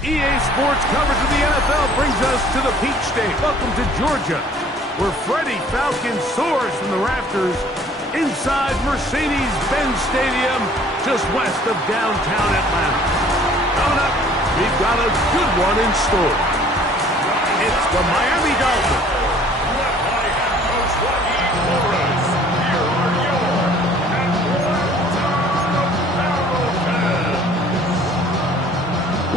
EA Sports coverage of the NFL brings us to the Peach State. Welcome to Georgia, where Freddie Falcon soars from the rafters inside Mercedes-Benz Stadium, just west of downtown Atlanta. Coming up, we've got a good one in store. It's the Miami Dolphins. Led by head coach Joaquin Flores, here are your Atlanta.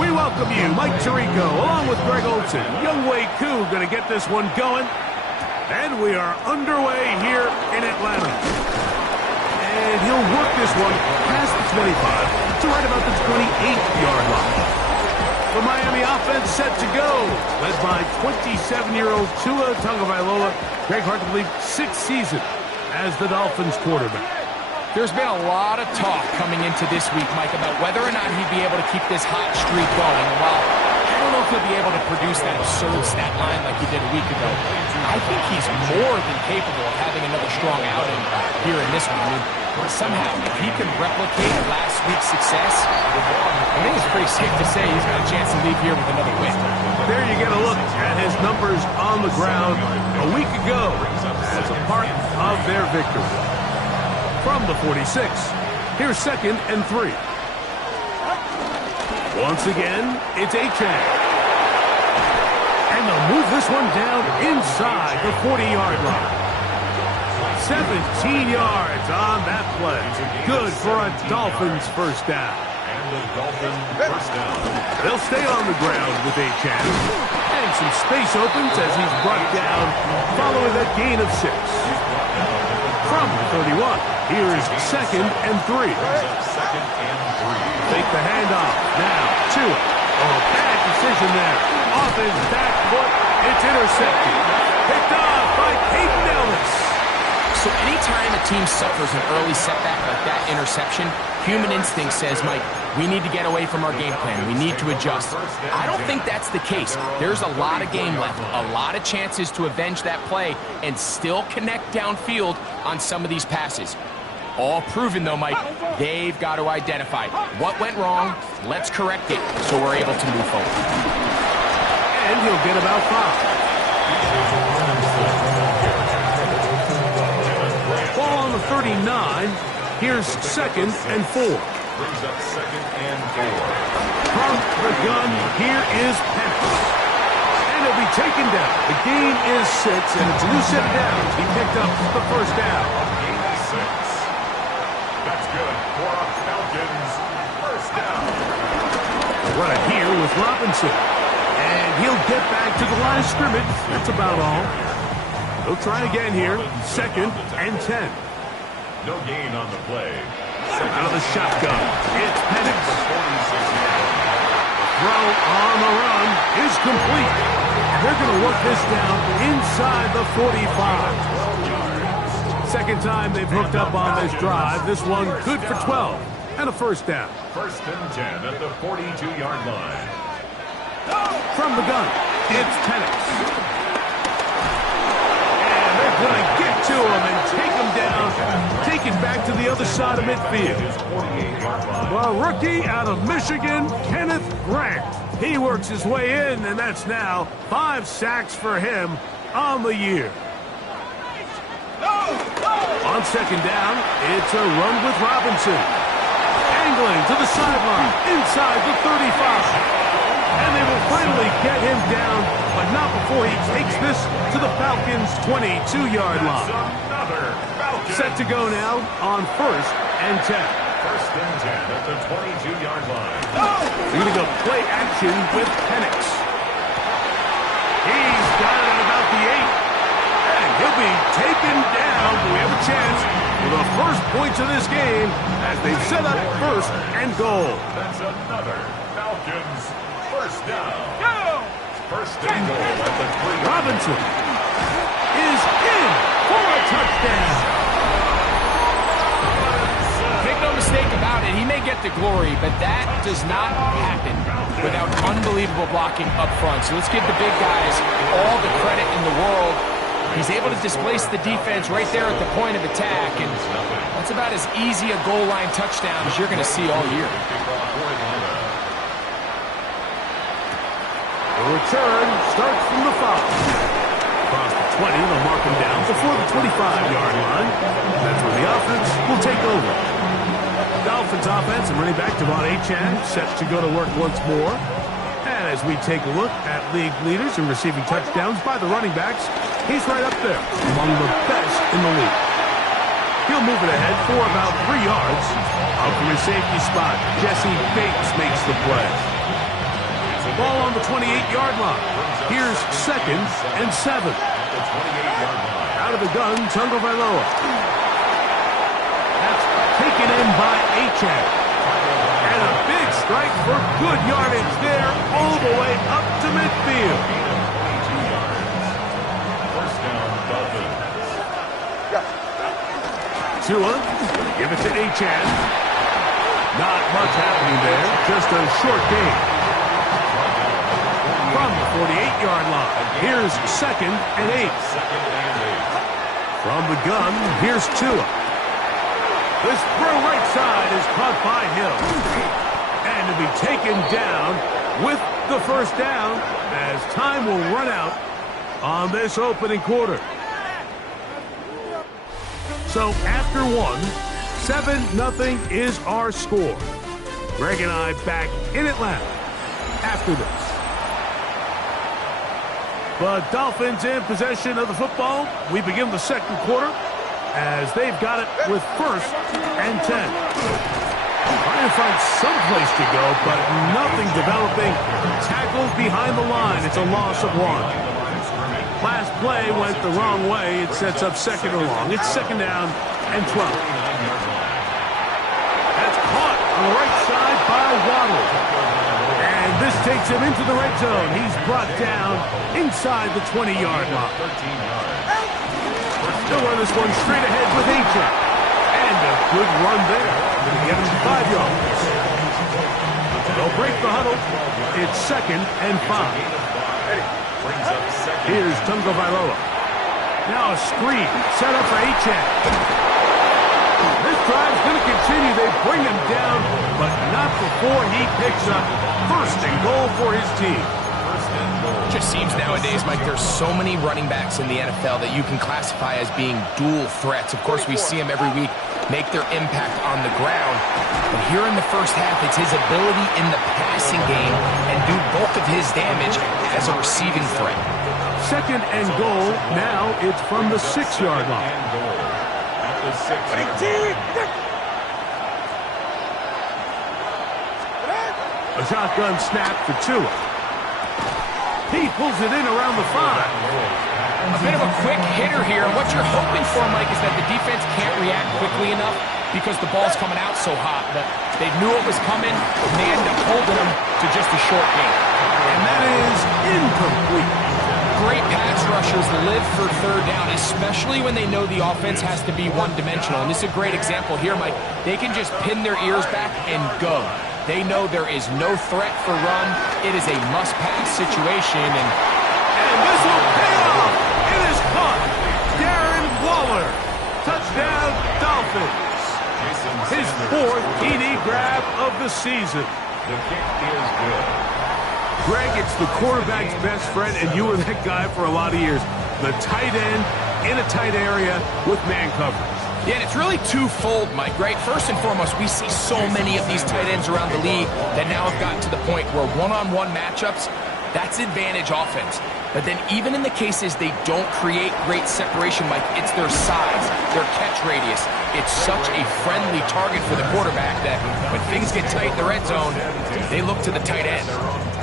We welcome you, Mike Tirico, along with Greg Olson. Young Wei Koo going to get this one going. And we are underway here in Atlanta. And he'll work this one past the 25 to right about the 28-yard line. The Miami offense set to go, led by 27-year-old Tua Tagovailoa. Greg, hard to believe, 6th season as the Dolphins quarterback. There's been a lot of talk coming into this week, Mike, about whether or not he'd be able to keep this hot streak going. And while I don't know if he'll be able to produce that absurd stat line like he did a week ago, I think he's more than capable of having another strong outing here in this one. I mean, somehow, if he can replicate last week's success, I think it's pretty safe to say he's got a chance to leave here with another win. There you get a look at his numbers on the ground a week ago as a part of their victory. From the 46, here's 2nd and 3. Once again, it's Achane. And they'll move this one down inside the 40-yard line. 17 yards on that play. Good for a Dolphins first down. And the Dolphins first down. They'll stay on the ground with Achane. And some space opens as he's brought down following a gain of 6. From the 31, here's 2nd and 3. Take the handoff. Now, Tua. Oh, bad decision there. Off his back foot. It's intercepted. Picked off by Peyton Ellis. So anytime a team suffers an early setback like that interception, human instinct says, Mike, we need to get away from our game plan. We need to adjust. I don't think that's the case. There's a lot of game left, a lot of chances to avenge that play and still connect downfield on some of these passes. All proven, though, Mike, they've got to identify what went wrong, let's correct it, so we're able to move forward. And he'll get about 5. Ball on the 39. Here's 2nd and 4. Brings up 2nd and 4. From the gun, here is Penix. And he'll be taken down. The gain is 6, and it's a new set of downs. He picked up the first down. Gain of 6. That's good for a Falcons first down. Right here with Robinson. And he'll get back to the line of scrimmage. That's about all. He'll try again here. 2nd and 10. No gain on the play. Out of the shotgun. It's Penix. The throw on the run is complete. They're going to work this down inside the 45. Second time they've hooked up on this drive. This one good for 12 and a first down. 1st and 10 at the 42-yard line. From the gun, it's Penix. And they're going to get to him and take him down. Take it back to the other side of midfield. The rookie out of Michigan, Kenneth Grant. He works his way in, and that's now 5 sacks for him on the year. On 2nd down, it's a run with Robinson. Angling to the sideline, inside the 35. And they will finally get him down, but not before he takes this to the Falcons' 22-yard line. Set to go now on 1st and 10. 1st and 10 at the 22-yard line. They're going to go play action with Penix. He's got it at about the 8. And he'll be taken down. We have a chance for the first points of this game as they set up 1st and goal. That's another Falcons first down. Go! 1st and goal at the 3. Robinson is in for a touchdown. Make no mistake about it, he may get the glory, but that does not happen without unbelievable blocking up front. So let's give the big guys all the credit in the world. He's able to displace the defense right there at the point of attack, and that's about as easy a goal line touchdown as you're going to see all year. The return starts from the 5. Across the 20, they'll mark him down before the 25-yard line. That's where the offense will take over. Dolphins offense and running back Devon Achane set to go to work once more. And as we take a look at league leaders in receiving touchdowns by the running backs, he's right up there among the best in the league. He'll move it ahead for about 3 yards. Out from his safety spot, Jesse Bates makes the play. Ball on the 28-yard line. Here's 2nd and 7. Out of the gun, Tagovailoa. That's taken in by Achane. And a big strike for good yardage there all the way up to midfield. First down, Dolphins. Tua, give it to Achane. Not much happening there, just a short gain. From the 48-yard line, here's 2nd and 8. From the gun, here's Tua. This throw right side is caught by Hill. And to be taken down with the first down as time will run out on this opening quarter. So after 7-0 is our score. Greg and I back in Atlanta after this. The Dolphins in possession of the football. We begin the second quarter as they've got it with 1st and 10. Trying to find some place to go, but nothing developing. Tackled behind the line. It's a loss of 1. Last play went the wrong way. It sets up 2nd and long. It's 2nd down and 12. That's caught on the right side by Waddle. And this takes him into the red zone. He's brought down inside the 20-yard line. They'll run this one straight ahead with Achane. And a good run there. Going to get him 5 yards. They'll break the huddle. It's 2nd and 5. Here's Tagovailoa. Now a screen set up for Achane. This drive's going to continue. They bring him down, but not before he picks up 1st and goal for his team. Just seems nowadays, Mike, there's so many running backs in the NFL that you can classify as being dual threats. Of course, we see them every week make their impact on the ground. But here in the first half, it's his ability in the passing game and do bulk of his damage as a receiving threat. 2nd and goal. Now it's from the 6-yard line. A shotgun snap for Tua. He pulls it in around the 5. A bit of a quick hitter here. What you're hoping for, Mike, is that the defense can't react quickly enough because the ball's coming out so hot. But they knew it was coming, and they end up holding them to just a short gain. And that is incomplete. Great pass rushers live for 3rd down, especially when they know the offense has to be one-dimensional. And this is a great example here, Mike. They can just pin their ears back and go. They know there is no threat for run. It is a must-pass situation. And this will pay off. It is caught. Darren Waller. Touchdown, Dolphins. His 4th TD grab of the season. The kick is good. Greg, it's the quarterback's best friend, and you were that guy for a lot of years. The tight end in a tight area with man coverage. Yeah, and it's really twofold, Mike, right? First and foremost, we see so many of these tight ends around the league that now have gotten to the point where one-on-one matchups, that's advantage offense. But then even in the cases they don't create great separation, Mike, it's their size, their catch radius. It's such a friendly target for the quarterback that when things get tight in the red zone, they look to the tight end.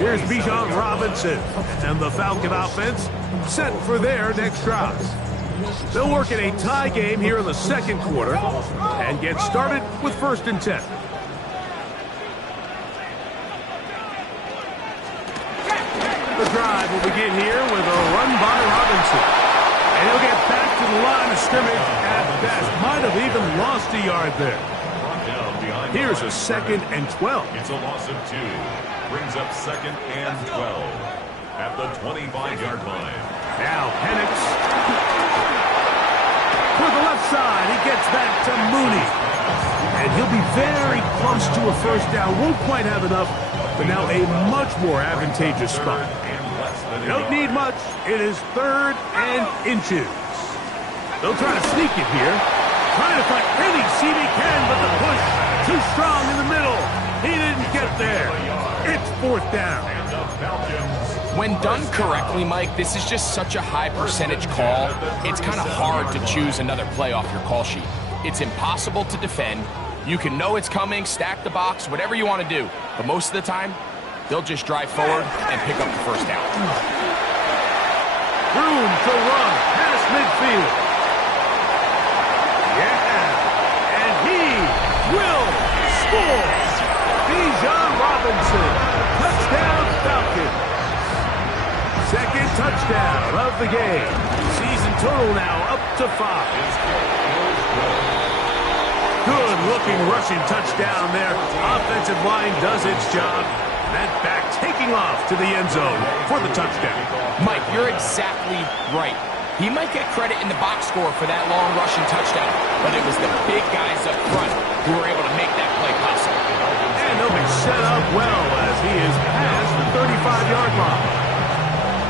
Here's Bijan Robinson and the Falcon offense set for their next drive. They'll work in a tie game here in the second quarter and get started with 1st and 10. The drive will begin here with a run by Robinson. And he'll get back to the line of scrimmage at best. Might have even lost a yard there. Here's a 2nd and 12. It's a loss of 2. Brings up 2nd and 12 at the 25-yard line. Now Penix toward the left side. He gets that to Mooney. And he'll be very close to a first down. Won't quite have enough, but now a much more advantageous spot. You don't need much. It is 3rd and inches. They'll try to sneak it here. Trying to find any seam he can, but the push too strong in the middle. He didn't get there. It's 4th down. When done correctly, Mike, this is just such a high percentage call. It's kind of hard to choose another play off your call sheet. It's impossible to defend. You can know it's coming, stack the box, whatever you want to do. But most of the time, they'll just drive forward and pick up the first down. Room to run past midfield. Yeah, and he will score. Bijan Robinson, touchdown Falcons. 2nd touchdown of the game. Season total now up to 5. Good-looking rushing touchdown there. Offensive line does its job. That back taking off to the end zone for the touchdown. Mike, you're exactly right. He might get credit in the box score for that long rushing touchdown, but it was the big guys up front who were able to make that play possible. And they'll be set up well as he is past the 35-yard line.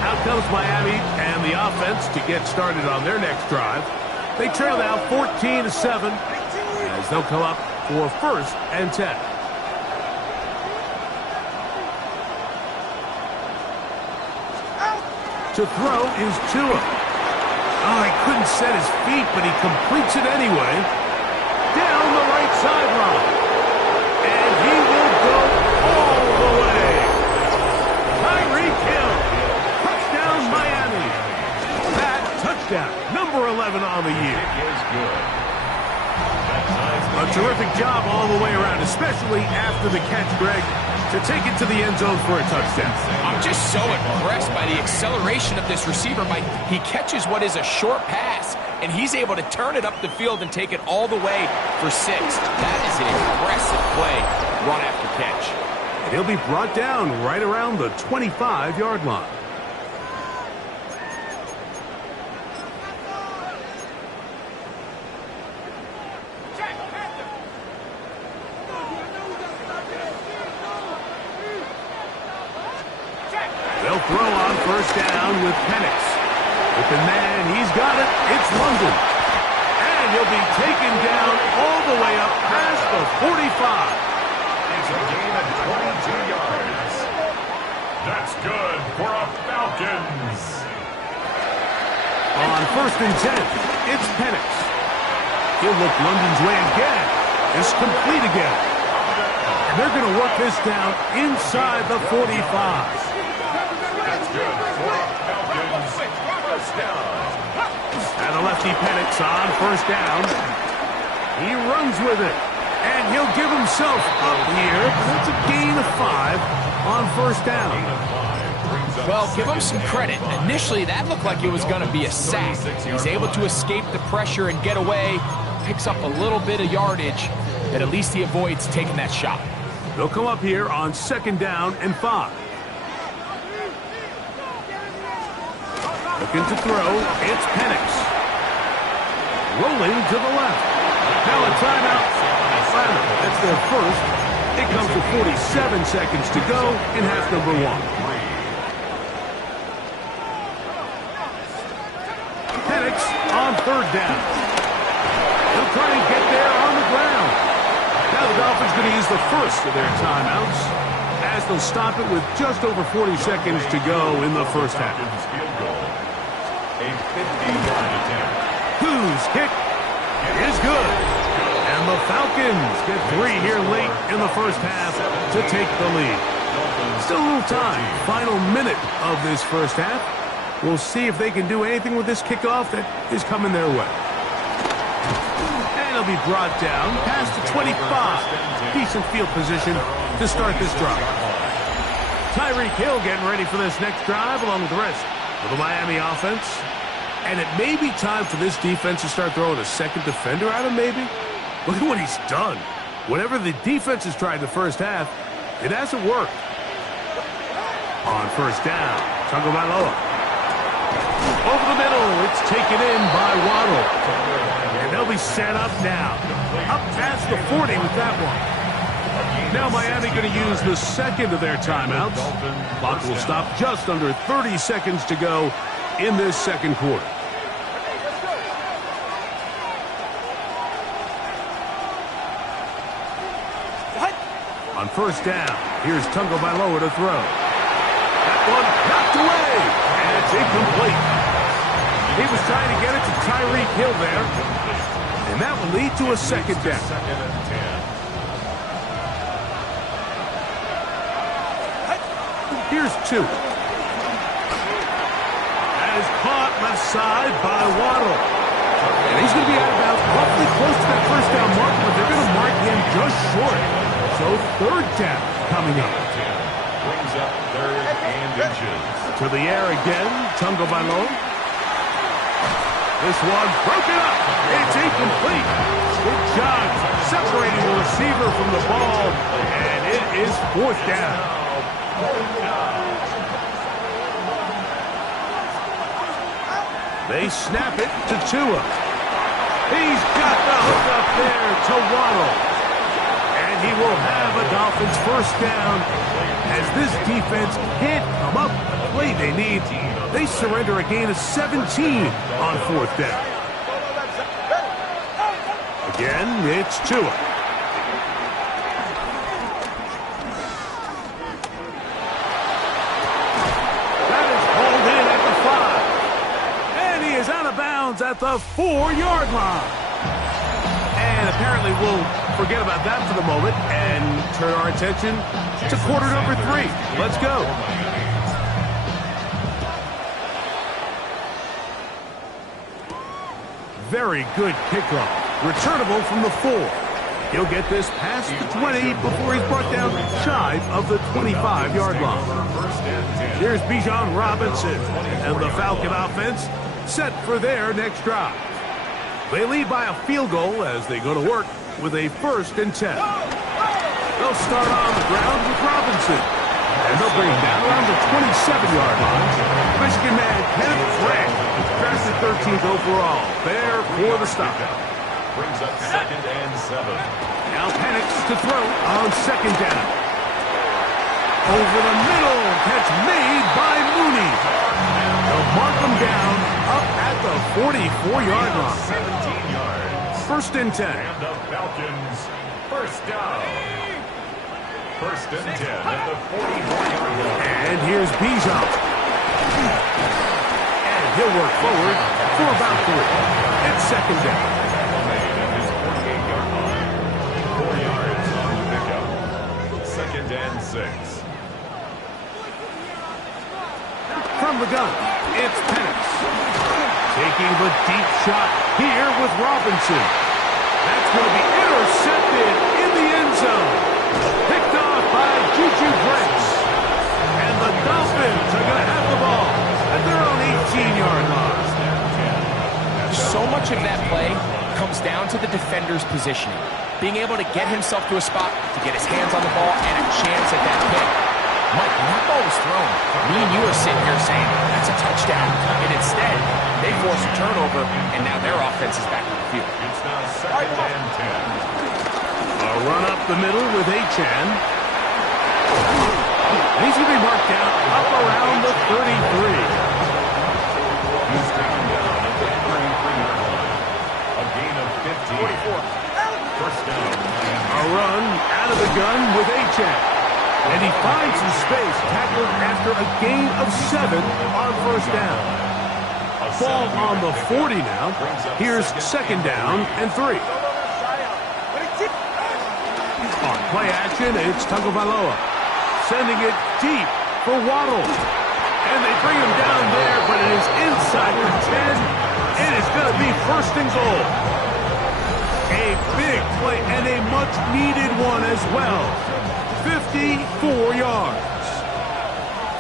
Out comes Miami and the offense to get started on their next drive. They trail now 14-7 as they'll come up for 1st and 10. To throw is Tua. Oh, he couldn't set his feet, but he completes it anyway. Down the right sideline. And he will go all the way. Tyreek Hill. Touchdown, Miami. That touchdown, number 11 on the year. A terrific job all the way around, especially after the catch, Greg, to take it to the end zone for a touchdown. I'm just so impressed by the acceleration of this receiver, Mike. He catches what is a short pass, and he's able to turn it up the field and take it all the way for 6. That is an impressive play, run after catch. And he'll be brought down right around the 25-yard line. They'll throw on 1st down with Penix. With the man, he's got it. It's London. And he'll be taken down all the way up past the 45. It's a gain of 22 yards. That's good for a Falcons. On 1st and 10, it's Penix. He'll look London's way again. It's complete again. And they're going to work this down inside the 45. That's good for a Falcons. 1st down. And a lefty Penix on 1st down. He runs with it. And he'll give himself up here. That's a gain of 5 on 1st down. Well, give him some credit. Initially, that looked like it was going to be a sack. He's able to escape the pressure and get away. Picks up a little bit of yardage, but at least he avoids taking that shot. They'll come up here on 2nd down and 5. Looking to throw, it's Penix. Rolling to the left. Now a timeout. That's their first. It comes with 47 seconds to go in half number 1. Penix on 3rd down. He'll try and get there on the ground. Now the Dolphins going to use the first of their timeouts as they'll stop it with just over 40 seconds to go in the 1st half. A 50-yard attempt. Whose kick is good. And the Falcons get 3 here late in the 1st half to take the lead. Still a little time. Final minute of this 1st half. We'll see if they can do anything with this kickoff that is coming their way. And it'll be brought down past the 25. Decent field position to start this drive. Tyreek Hill getting ready for this next drive along with the rest of the Miami offense. And it may be time for this defense to start throwing a second defender at him, maybe. Look at what he's done. Whatever the defense has tried the 1st half, it hasn't worked. On 1st down, Tagovailoa. Over the middle, it's taken in by Waddle. And they'll be set up now. Up past the 40 with that one. Now Miami going to use the second of their timeouts. Clock will stop just under 30 seconds to go in this second quarter. On first down, here's Tagovailoa to throw. That one knocked away, and it's incomplete. He was trying to get it to Tyreek Hill there, and that will lead to a second down. Here's two. That is caught left side by Waddle. And he's going to be out of bounds roughly close to that first down mark, but they're going to mark him just short. So third down coming up. Brings up third and inches. To the air again, Tagovailoa. This one broken up. It's incomplete. Good job separating the receiver from the ball, and it is fourth down. They snap it to Tua. He's got the hook up there to Waddle. And he will have a Dolphins first down as this defense can't come up with the play they need. They surrender a gain of 17 on fourth down. Again, it's Tua. At the 4-yard line. And apparently we'll forget about that for the moment and turn our attention to quarter number 3. Let's go. Very good kickoff. Returnable from the 4. He'll get this past the 20 before he's brought down shy of the 25-yard line. Here's Bijan Robinson and the Falcon offense set for their next drive. They lead by a field goal as they go to work with a 1st and 10. They'll start on the ground with Robinson. And they'll bring him down around the 27-yard line. Michigan man Kenneth Grant, drafted 13th overall, there for the stop. Brings up 2nd and 7. Now Penix to throw on 2nd down. Over the middle, catch made by Mooney. They'll mark him down up at the 44-yard line. 17 yards. 1st and 10. And the Falcons, first down. 1st and 10 at the 44-yard line. And here's Bijan. And he'll work forward for about 3. It's 2nd down. Made at his 48-yard line. 4 yards on the pickup. 2nd and 6. From the gun, it's Penix. Taking the deep shot here with Robinson. That's going to be intercepted in the end zone. Picked off by Juju Brents. And the Dolphins are going to have the ball at their own 18-yard line. So much of that play comes down to the defender's positioning. Being able to get himself to a spot to get his hands on the ball and a chance at that pick. Mike, when that ball was thrown, me and you are sitting here saying, that's a touchdown. And instead, they force a turnover, and now their offense is back on the field. It's now 2nd and 10. A run up the middle with Achan. And he's going to be marked down up around the 33. He's taken down at the 33-yard line. A gain of 15. 1st down. A run out of the gun with Achan. And he finds some space, tackled after a gain of 7 on 1st down. Ball on the 40 now. Here's 2nd down and 3. On play action, it's Tagovailoa. Sending it deep for Waddle. And they bring him down there, but it is inside the 10. It is going to be 1st and goal. A big play and a much-needed one as well. 54 yards.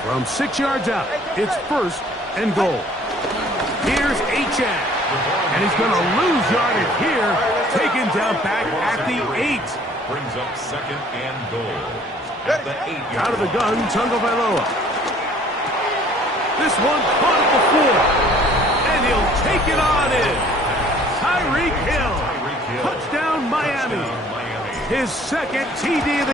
From 6 yards out, it's 1st and goal. Here's Achan. And he's going to lose yardage here. Taken down back at the 8. Brings up 2nd and goal. At the 8-yard Out of the gun, Tagovailoa. This one caught it before. And he'll take it on in. Tyreek Hill. Touchdown, Miami. His second TD of the